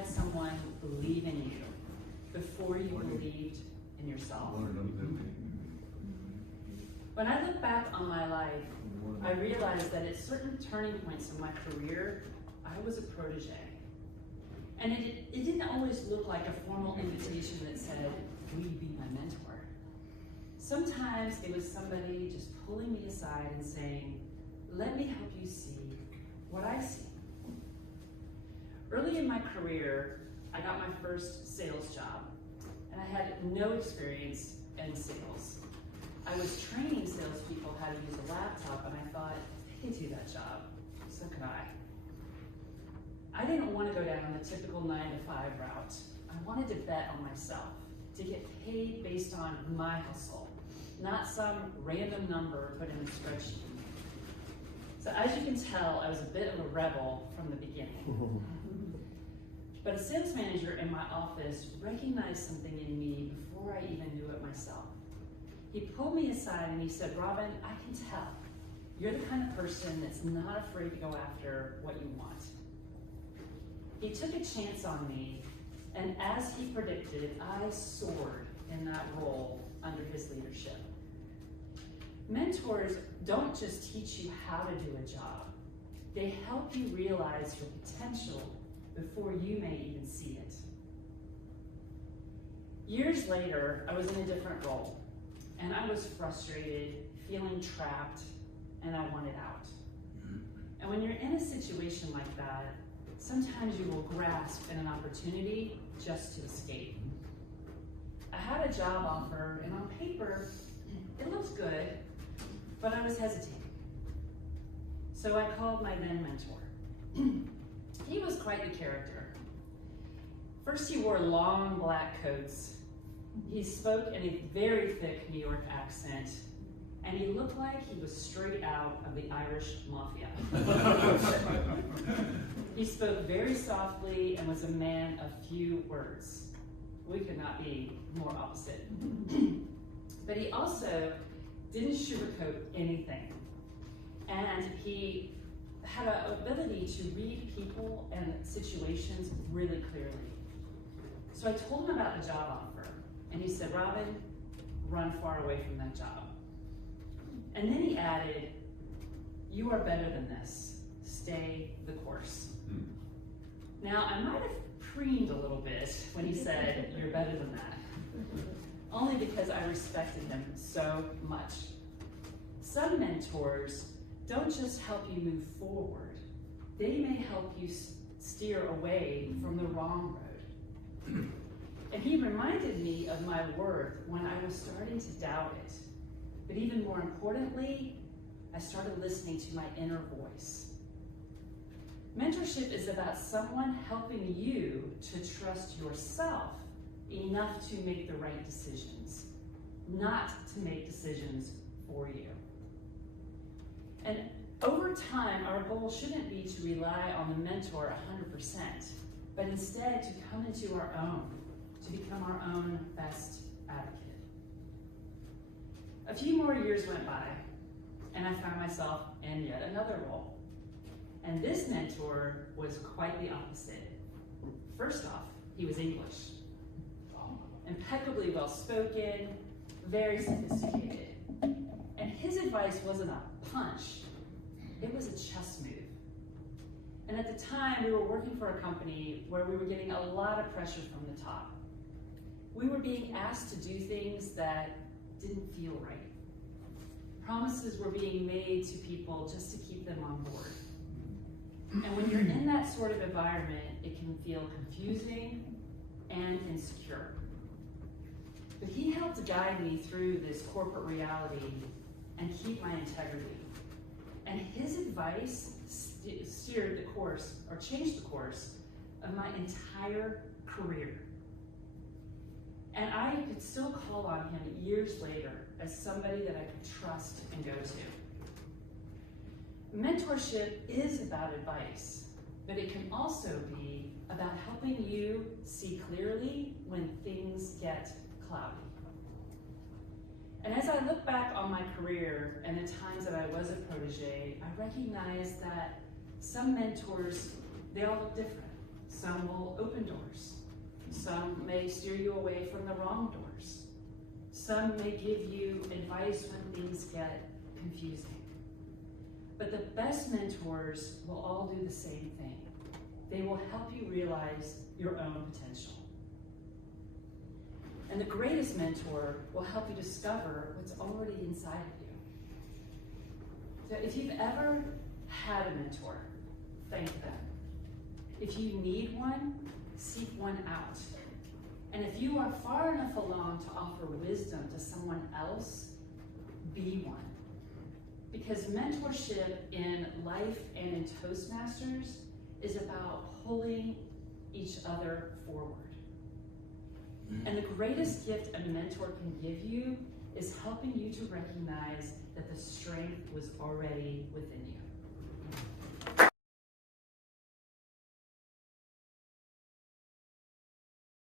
had someone believe in you before you believed in yourself. When I look back on my life, I realized that at certain turning points in my career, I was a protege. And it didn't always look like a formal invitation that said, will you be my mentor? Sometimes it was somebody just pulling me aside and saying, let me help you see what I see. Early in my career, I got my first sales job, and I had no experience in sales. I was training salespeople how to use a laptop, and I thought, they can do that job, so can I. I didn't want to go down the typical 9-to-5 route. I wanted to bet on myself, to get paid based on my hustle, not some random number put in a spreadsheet. So as you can tell, I was a bit of a rebel from the beginning. But a sales manager in my office recognized something in me before I even knew it myself. He pulled me aside and he said, Robyn, I can tell. You're the kind of person that's not afraid to go after what you want. He took a chance on me, and as he predicted, I soared in that role under his leadership. Mentors don't just teach you how to do a job. They help you realize your potential before you may even see it. Years later, I was in a different role, and I was frustrated, feeling trapped, and I wanted out. And when you're in a situation like that, sometimes you will grasp at an opportunity just to escape. I had a job offer, and on paper, it looked good, but I was hesitating. So I called my then mentor. He was quite the character. First, he wore long black coats. He spoke in a very thick New York accent, and he looked like he was straight out of the Irish mafia. He spoke very softly and was a man of few words. We could not be more opposite. But he also didn't sugarcoat anything. And he had an ability to read people and situations really clearly. So I told him about the job offer, and he said, Robyn, run far away from that job. And then he added, you are better than this. Stay the course. Now, I might have preened a little bit when he said, you're better than that, only because I respected him so much. Some mentors don't just help you move forward, they may help you steer away from the wrong road. And he reminded me of my worth when I was starting to doubt it. But even more importantly, I started listening to my inner voice. Mentorship is about someone helping you to trust yourself enough to make the right decisions, not to make decisions for you. And over time, our goal shouldn't be to rely on the mentor 100%, but instead to come into our own, to become our own best advocate. A few more years went by, and I found myself in yet another role. And this mentor was quite the opposite. First off, he was English. Impeccably well-spoken, very sophisticated. And his advice wasn't a punch, it was a chess move. And at the time, we were working for a company where we were getting a lot of pressure from the top. We were being asked to do things that didn't feel right. Promises were being made to people just to keep them on board. And when you're in that sort of environment, it can feel confusing and insecure. But he helped guide me through this corporate reality and keep my integrity. And his advice steered the course, or changed the course, of my entire career. And I could still call on him years later as somebody that I could trust and go to. Mentorship is about advice, but it can also be about helping you see clearly when things get cloudy. And as I look back on my career and the times that I was a protege, I recognize that some mentors, they all look different. Some will open doors. Some may steer you away from the wrong doors. Some may give you advice when things get confusing. But the best mentors will all do the same thing. They will help you realize your own potential. And the greatest mentor will help you discover what's already inside of you. So if you've ever had a mentor, thank them. If you need one, seek one out. And if you are far enough along to offer wisdom to someone else, be one. Because mentorship in life and in Toastmasters is about pulling each other forward. And the greatest gift a mentor can give you is helping you to recognize that the strength was already within you.